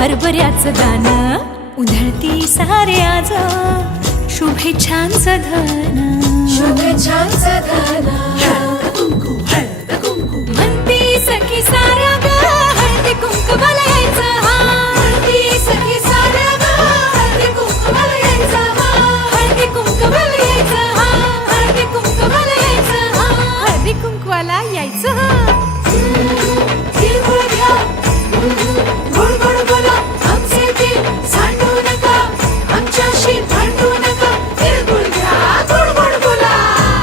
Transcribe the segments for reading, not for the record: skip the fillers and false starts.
हरभऱ्याचं दाणं उधळती सारे आज शुभेच्छांचं धन शुभेच्छांचं धन म्हणती सखी साऱ्या ग हळदी कुंकवाला यायचं हा म्हणती सखी साऱ्या ग हळदी कुंकवाला यायचं हा हळदी कुंकवाला यायचं हा हळदी कुंकवाला यायचं हा हळदी कुंकवाला यायचं हा तिळगुळ घ्या गोड गोड बोला आमचे दिल सांडू नका आमच्याशी भांडू नका तिळगुळ घ्या गोड गोड बोला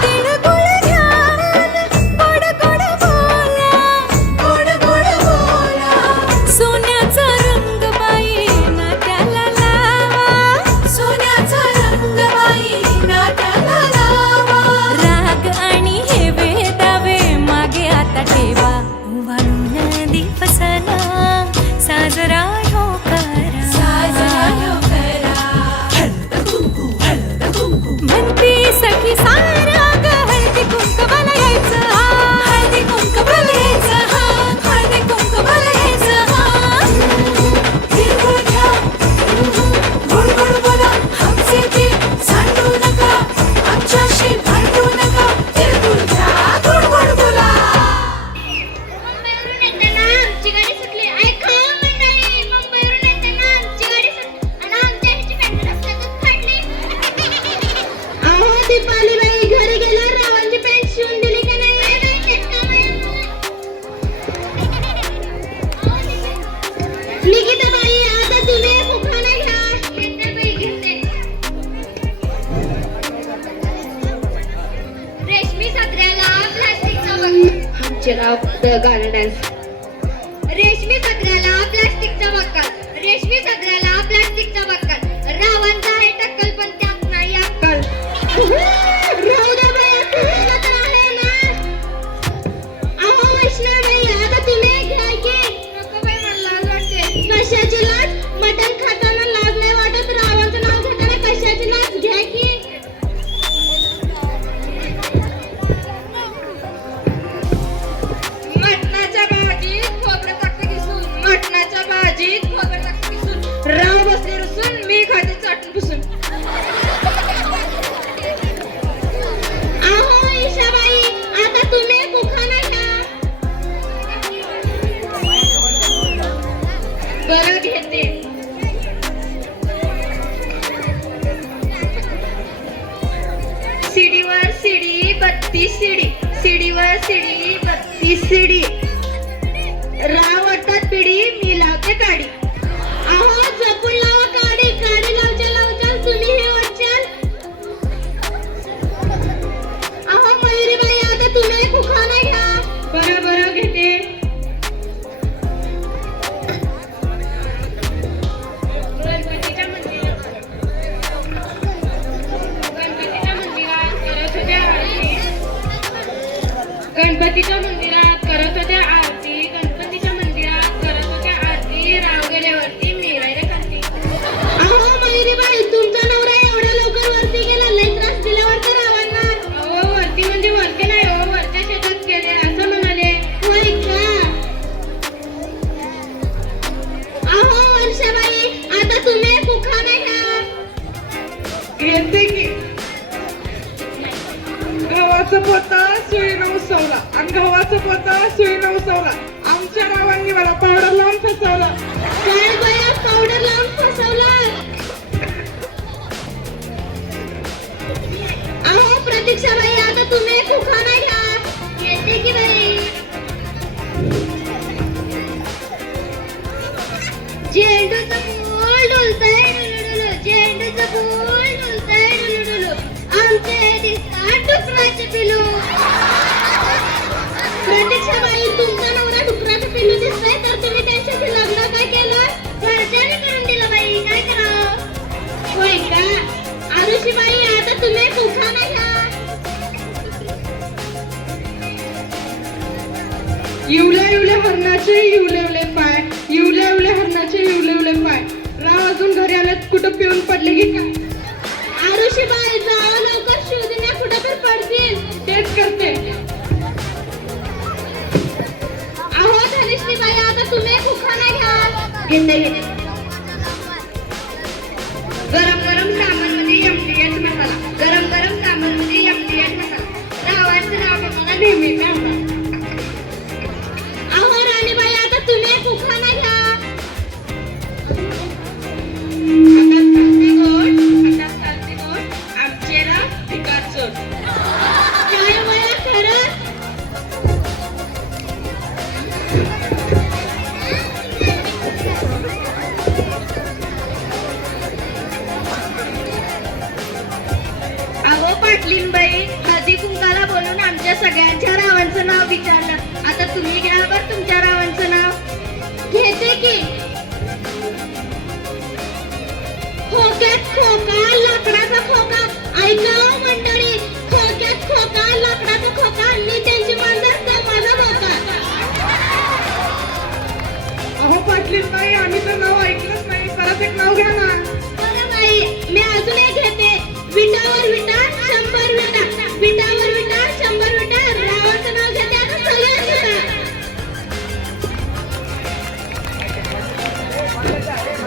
तिळगुळ घ्या गोड गोड बोला गोड गोड बोला सोन्याचा रंग बाई नात्याला लावा सोन्याचा रंग बाई नात्याला लावा राग आणि हे वेदावे मागे आता ठेवा उभारून दिवसना साजरा हो करा साजरा ह्यो करा म्हणती सखी सारा ग हळदी कुंकवाला यायचं हा हळदी कुंकवाला यायचं हा हळदी कुंकवाला यायचं हा तिळगुळ घ्या गोड गोड बोला आमचे दिल सांडू नका आमच्याशी भांडू नका तिळगुळ घ्या गोड गोड बोला मुंबईवरून येताना आमची गाडी सुटली. ऐका मंडळी, मुंबईवरून येताना आमची गाडी सुटली आणि आमच्या ह्याची पॅन्ट रस्त्यातच फाटली. अहो दीपालीबाई, घरी गेल्यावर रावांची पॅन्ट शिवून दिली का नाही? निकिताबाई, आता तुम्ही उखाणा घ्या. घेते बाई, घेते. रेशमी सदऱ्याला प्लास्टिकचा बक्का. आमचे राव गाणं डान्स. रेशमी सदऱ्याला प्लास्टिकचा बक्का. रेशमी सदऱ्याला प्लास्टिकचा बक्का. रावांचा आहे टक्कल पण त्यात नाही अक्कल. राहू द्या बाई, तुम्हाला तर आहे ना. अहो वैष्णवबाई, आता तुम्ही घ्या की. नको बाई, मला लाज वाटते. कशाची लाज? मटण खाताना लाज नाही वाटत, रावांचं नाव घेताना कशाची लाज? घ्या की. मटणाच्या भाजीत खोबरं टाकतं किसून. मटणाच्या भाजीत खोबरं टाकतं किसून. राव बसले रुसून, मी खाते चाटून पुसून. अहो ईशाबाई, आता तुम्ही उखाणा घ्या. बरं घेते. सीडीवर सीडी 32 सीडी. सीडीवर सीडी 32 सीडी. राव वाटतात पिढी, मी लावते काडी. अहो जपून लावा काडी. काडी लावच्या लावच्याल तुम्ही हे वाटचाल. अहो मयुरीबाई, आता तुम्ही एक उखाणा घ्या. बरं बरं घेते. गणपतीच्या मंदिरात करत होत्या आरती. गणपतीच्या मंदिरात करत होत्या आरती. गणपतीच्या मंदिरात करत होत्या आरती. राव गेल्यावरती मिळायला खाती. अहो मयुरीबाई, तुमचा नवरा एवढ्या लवकर वरती गेला, लई त्रास दिल्यावर तर रावांना. अहो वरती म्हणजे वरती नाही हो, वरच्या शेतात गेले असं म्हणाले. होय का? अहो वर्षाबाई, आता तुम्ही एक उखाणा घ्या. घेते की. गव्हाचा पोता सुईनं उसवला आणि गव्हाचा पोता सुईनं उसवला. आमच्या गावांनी मला पावडर लावून फसवलं. काय बाया, पावडर लावून फसवलं? अहो प्रतीक्षाबाई, आता तुम्ही एक उखाणा घ्या. घेते की बाई. झेंडूचं फूल डुलतंय डुलुडुलु. झेंडूचं फूल डुलतंय डुलुडुलु. आमचे दिसतात डुकराचे पिलू. प्रतीक्षाबाई, तुमचा नवरा डुकराचं पिल्लू दिसतंय तर तुम्ही त्यांच्याशी लग्न काय केलं? घरच्यांनी करून दिलं बाई, काय करावं? होय का? आरुषीबाई, आता तुम्ही एक उखाणा घ्या. इवल्या इवल्या हरणाचे इवलेवले पाय. इवल्या इवल्या हरणाचे इवलेवले पाय. राव अजून घरी आल्यात कुठं पिऊन पडले की काय? आरुषीबाई, जावं लवकर, शोधण्या कुठं तर पडतील. तेच करते. अहो धनिष्ठीबाई, आता तुम्ही एक उखाणा घ्या. घेते घेते. गरम गरम सामनमध्ये MTS मसाला, गरम गरम सामनमध्ये MTS मसाला, रावांचं नाव घेताना नेहमी म्हणतात. अहो राणीबाई, आता तुम्ही एक उखाणा घ्या. आमचे राव भिकार चोर. काय वया खरं? अहो पाटलीनबाई, हळदी कुंकाला बोलून आमच्या सगळ्यांच्या रावांचं नाव विचारलं. आता तुम्ही घ्या बरं तुमच्या